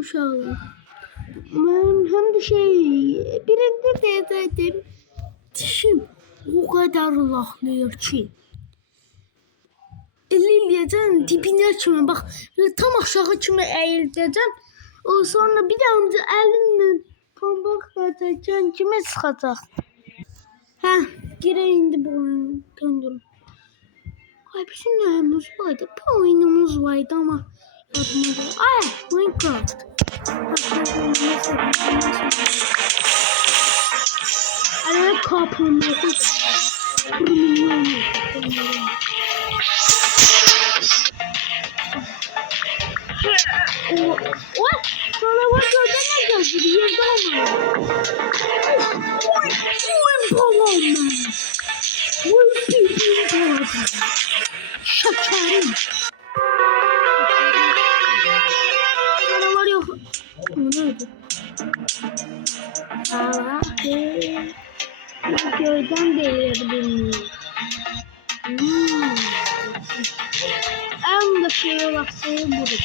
Uşaqlar. Mən həm də birində deyəcəkdim. Dişim o qədər laxlayır ki. Eləyəcəm dibinə kimi, bax, tam aşağı kimi əyildəcəm. Sonra bir də ancaq əlimlə pambıq dəyəcəkən kimi sıxacaq. Hə, girə indi bu döndürüm. Ay, bizim nəyimiz vardı? Bu oyunumuz vardı ama yadıma da. Ay, Minecraft. Araya kapılmadı. What? Sana bak orada ne geldi? Yerde olmalı. Oy balon ben. Oy bildiğin balon. Şekerim. Canavar yok. Bu neydi? Gölden değebilir miyim? En de şey olarak budur.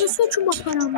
Nasıl şu bakalım?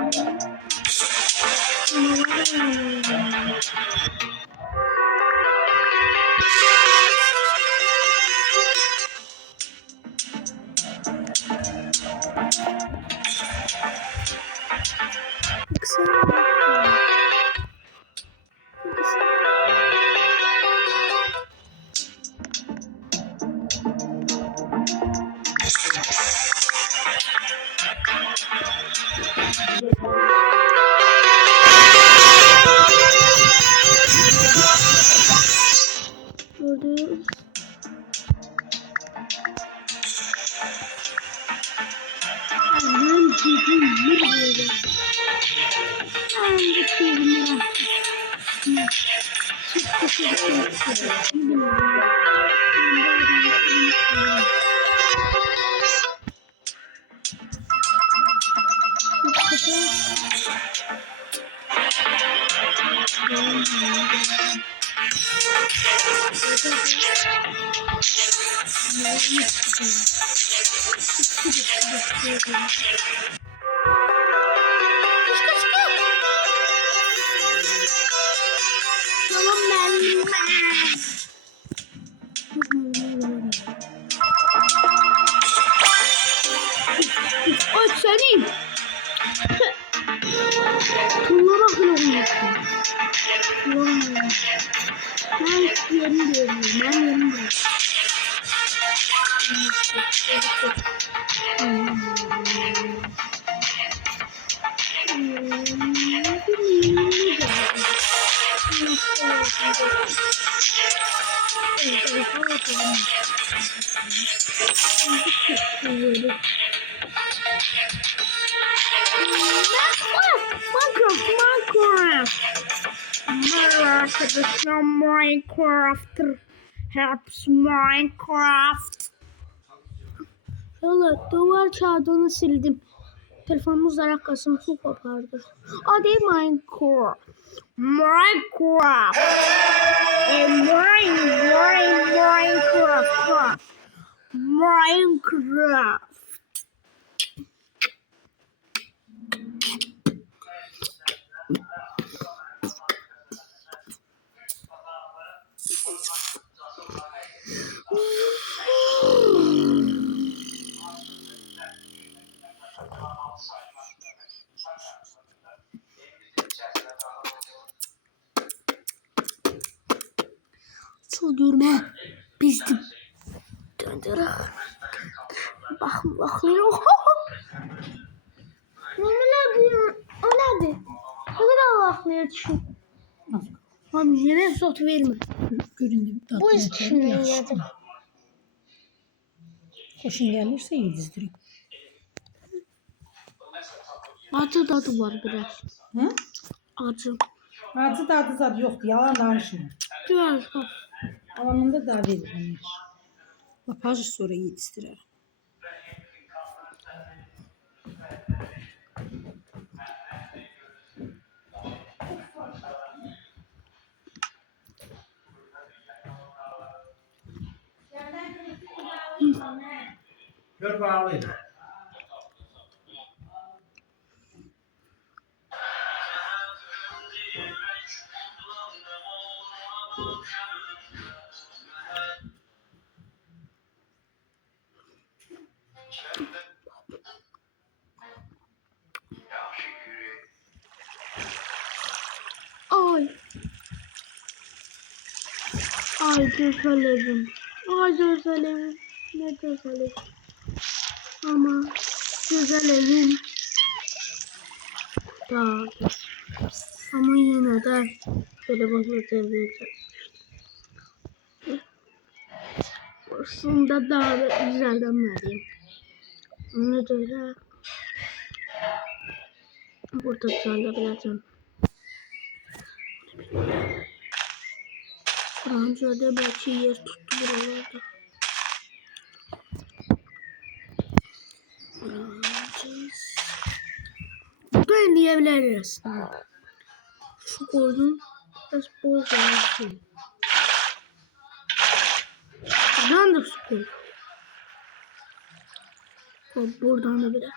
Ay senin. Bunlara kılıyormuşsun. Ben yerini diyorum. Ben yerini diyorum. Minecraft. Helps Minecraft. Valla duvar kağıdını sildim. Telefonumuz alakasını su kopardı. O değil Minecraft. Minecraft. Minecraft. Su görme bizdim. Döndürük. Bakın bakıyor. Ne diyor? O nedir? Ne kadar bakıyor şu? Abi yine sot verme. Göründüm. Bu iş kişinin yedim. Hoşun gelirse yedizdirin. Acı tadı var biraz. Hı? Acı. Acı tadı zat yoktu. Yalan danışma. Biraz. Alanında da verir. Lapajı sonra yedizdirir. Kör bağlıydı. Ay. Ay güzel evim. Ay güzel evim. Ne güzel evim. Ama güzel evim. Daha ama yine de böyle bakıp seveceğiz. Aslında daha da güzelden vereyim. Ona göre burada çalabileceğim. Önce de belki yer tuttu buralarda. Burada elleyebiliriz aslında. Şu koydum. Biraz bol gelsin. Buradan da su koy. Buradan da bile.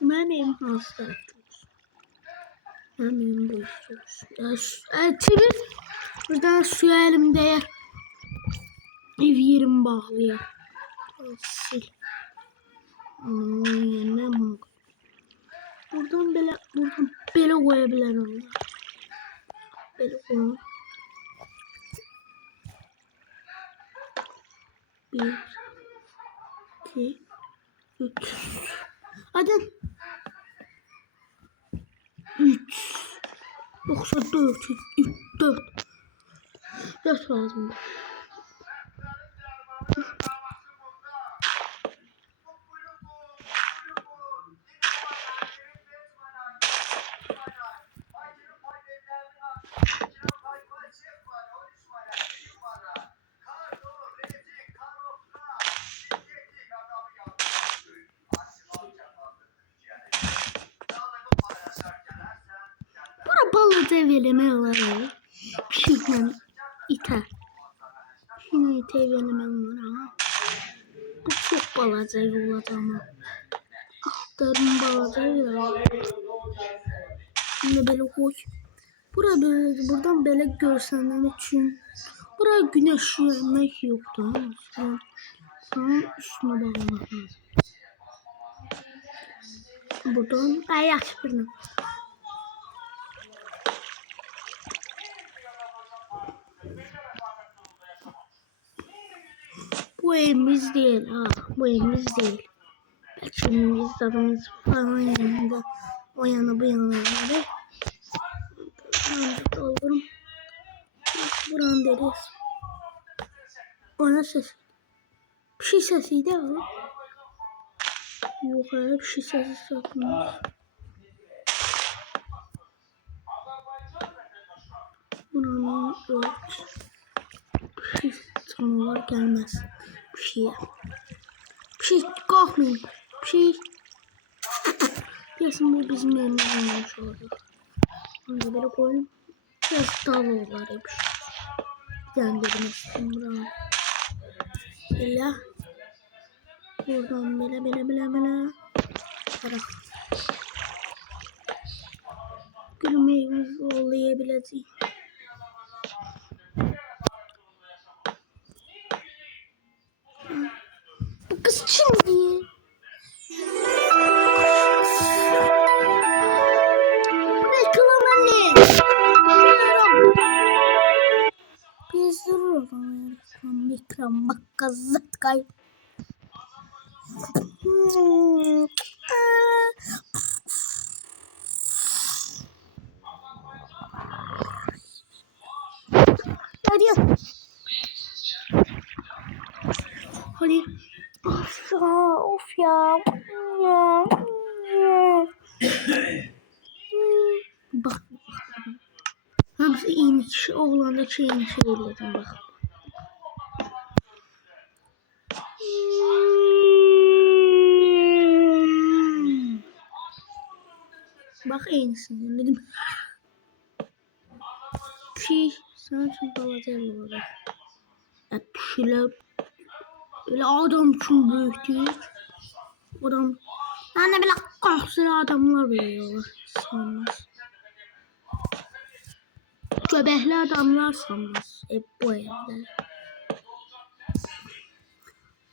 Benim hasta yapıyoruz. Benim bu istiyoruz. Çevir. Buradan suya elimde. Ev yerim bağlıyor. Sil. Yemem. Buradan böyle koyabilirim. Böyle koyalım. 1, 2, 3. Hadi. 3. Yoksa 4. 4. 4 lazım. Balığı devreleme var. Pişirmem iter. Şimdi devreleme var ama. Bu çok balaca yolladı ama. Aktarım balaca yolladı. Şimdi böyle koy. Buradan böyle görsenler için. Buraya güneş yemek yoktu ama. Sonra üstüne bağlamak lazım. Buradan ayak birine. Bu evimiz değil ha. Bu evimiz değil. Şimdi biz adamız falan yanında. O yana bu yana böyle. Buranı doldurum. Buranı deriz. Ona ses. Bir şey sesiydi ama. Yok öyle bir şey sesi sokmuş. Buranı ört. Bir şey canavar gelmez. Bir şeye. Bir şey kalkmayın. Bir şey. Kesin bu bizim evimiz olmuş orada. Onu böyle koyayım. Biraz dal olar hep. Yandım istedim buranı. Böyle. Buradan böyle. Bırak. Gülmeyi zorlayabileceğim. Bu kız şimdi. Reklam anne. Biz dururuz. Reklam bak kazık kay. Hadi. Hadi. Of ya. Bak. Hamsi iyi kişi oğlanda şeyini söyledim bak. Bak aynısını dedim. Şey sana çok balaca olur. Şöyle Öyle adam için büyük değil. Adam. Yani böyle kahsır adamlar veriyorlar. Sanmaz. Göbekli adamlar sanmaz. Hep bu evler.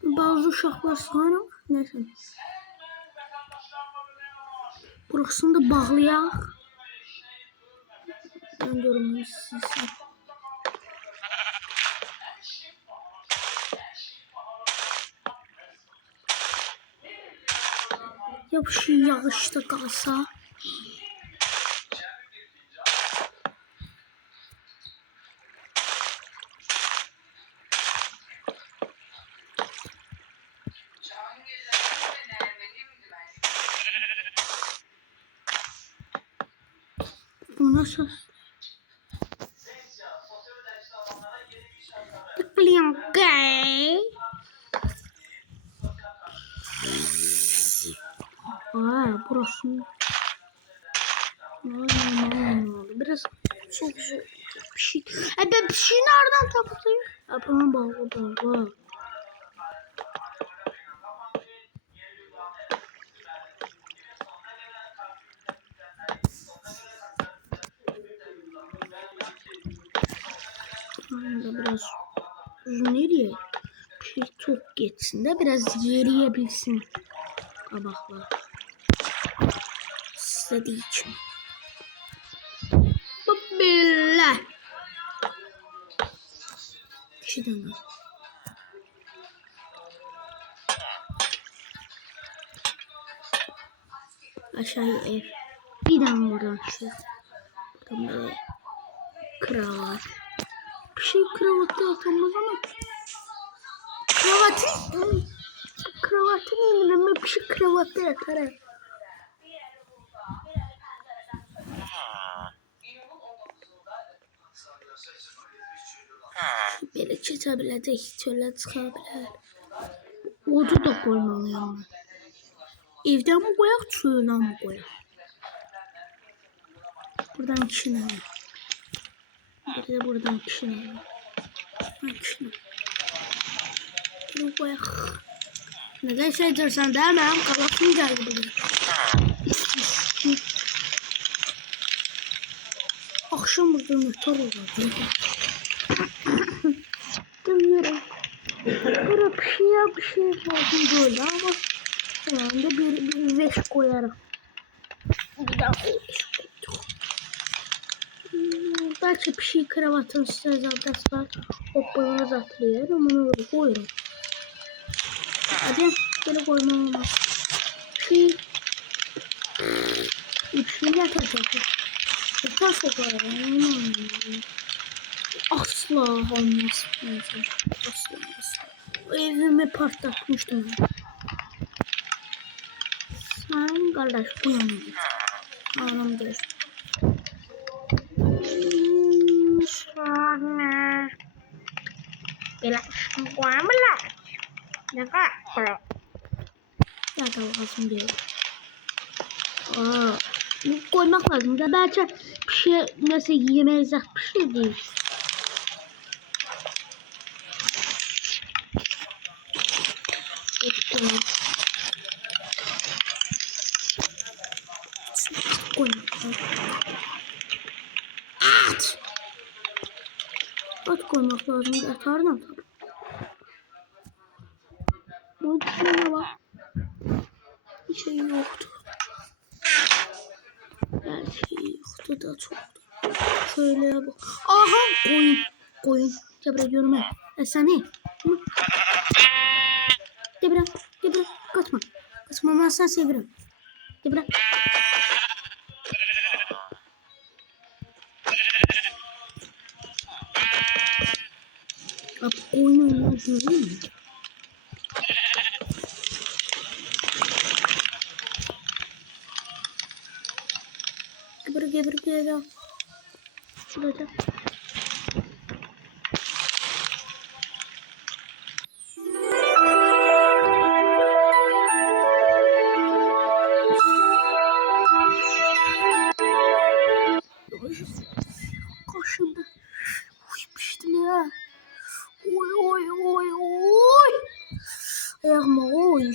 Bazı uşaqlar sonra neyse. Burasını da bağlayaq. Ben görmüyorum sizi. Ya bir şey yağışta kalsa. Bu nasıl? Tıklayalım. Gay. Aa, burası. Biraz çok zor bir şey. Ben bir şey nereden tapatayım? Yapamam bağlı. Biraz uzun nereye? Bir şey çok geçsin de biraz yeriyebilsin kabaklar. İstediği için. Bu böyle. İki tane. Aşağıya ev. Bir tane buradan şu. Buradan böyle kravat. Bir şey kravatı atamaz ama. Kravatın önüne bir şey kravatı yatar. Böyle çetebilecek, çöle çıkabilir. Odu da koymalıyım ben. Evden mi koyak, çölden mi koyak? Buradan kişine. Bir de buradan kişine. Kişine. Bunu koyak. Neden şey dersen değil mi? Kafasını geldi bugün. Akşam burada motor olur. Bilmiyorum. Böyle bir şey lazım böyle ama yani bir veş koyarım. Bir daha veş koyduk. Belki bir şey kravatın üstüne arkadaşlar hoppanız atlıyor ama onu böyle koyuyorum. Hadi böyle koymam olmaz. Bir şey yapacak. Nasıl koyarım? Asla olmaz. Asla olmaz. Evimi patlatmıştım. Sen kardeş bu yana git. Anam diyor. Sonra. Böyle koyamalar. Ne kadar? Ya da lazım değil. Bu koymak lazım da belki bir şey nasıl yemeyecek bir şey değil. At koymak lazım. Atardım tabii. Bu içine bak. Bir şey yoktu. Belki yoktu da çoktu. Şöyle bak. Aha koyun. Koyun. Gebra görme. Seni. Gebra. Gebra. Kaçma. Kaçma ben sen seviyorum. Gebra. Bak koyunu görüyor musun? Gebra. Şurada. Karşımda. Uy piştim ya. Oy. Ayağıma oy.